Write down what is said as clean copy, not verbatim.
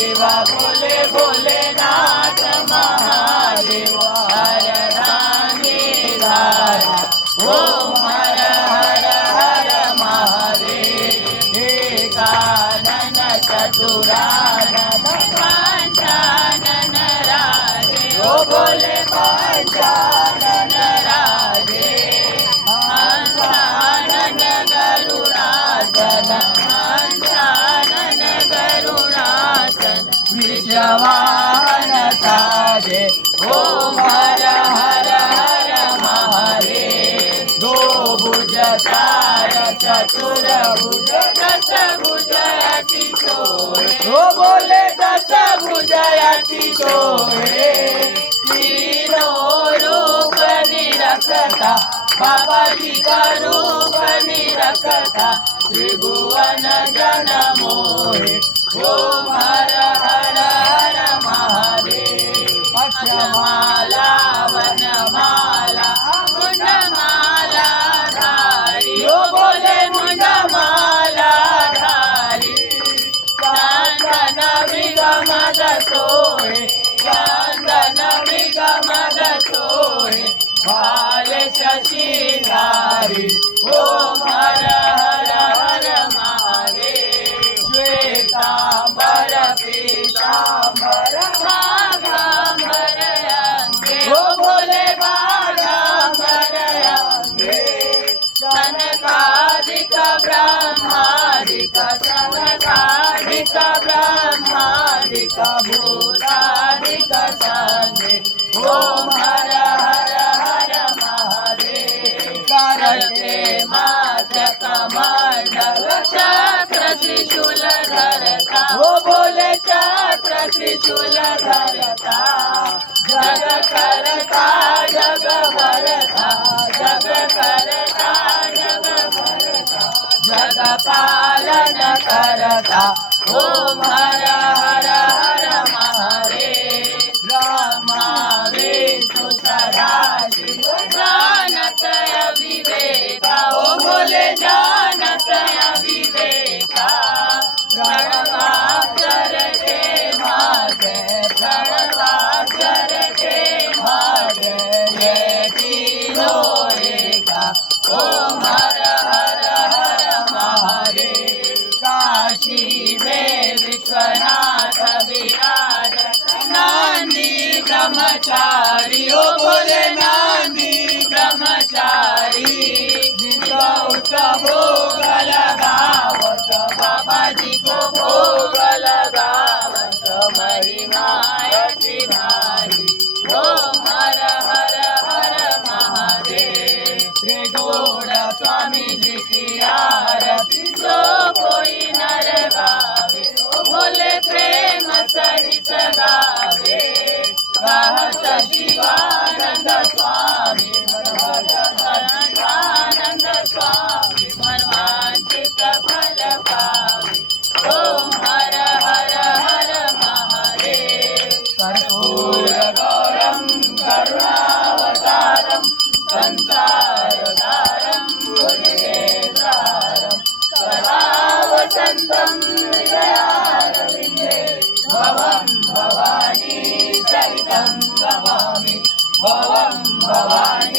देवा बोले भोलेनाथ महादेव हर रानी धारा ओम हर हर हर महादेव एकानन चतुरानन पंचानन राजे ओ बोले पंचानन राजे हंसानन गरुडासन हंसानन गरुडासन विषवाहन साजे ओम हर हर हर महादेव दो भुज चार चतुर भुज दस भुज अति सोहे ओ बोले दस भुज अति सोहे तीनों रूप निरखता बाबा जी का रूप निरखता त्रिभुवन जन मोहे ओम हर हर हर महादेव अक्षमाला वनमाला मुंडमाला धारी ओ बोले मुंडमाला धारी चंदन मृगमद सोहे चंदन मृगमद सोहे भाल शशिधारी ओम हर हर हर महादेव श्वेतांबर पीतांबर भागांबर अंगे ओ बोले भागांबर अंगे सनकादिक ब्रह्मादिक सनकादिक ब्रह्मादिक भूतादिक संगे ओम हर हर हर महादेव करते मात्र कमंडल चक्र त्रिशूल धरता ओ बोले चक्र त्रिशूल धरता जग करता जग भरता जग करता जग भरता जग पालन करता ओम हर हर हर महादेव ब्रह्मा विष्णु सदाशिव जानत अविवेका ओ बोले जानत अविवेका प्रणवाक्षर के भागे प्रणवाक्षर के भागे ये तीनों एका ओम हर हर हर महादेव काशी में विश्वनाथ विराज नंदी ब्रह्मचारी ओ बोले नंदी ब्रह्मचारी नित्य भोग लगावत बाबा जी को भोग लगावत महिमायति भारी ओम हर हर हर महादेव त्रिगुण स्वामी जी की आरती जो कोई नर गावे ओ बोले प्रेम सहित गावे कहत शिवानंद स्वामी मनोहरानंद स्वामी मनवांचित फल पावे ओम हर हर हर महादेव कर्पूर गौरम करुणावतारम संसारसारम भुजगेन्द्रहारम सदा वसन्तं हृदयारविन्दे भवं भवानी सहितं नमामि भवं भवानी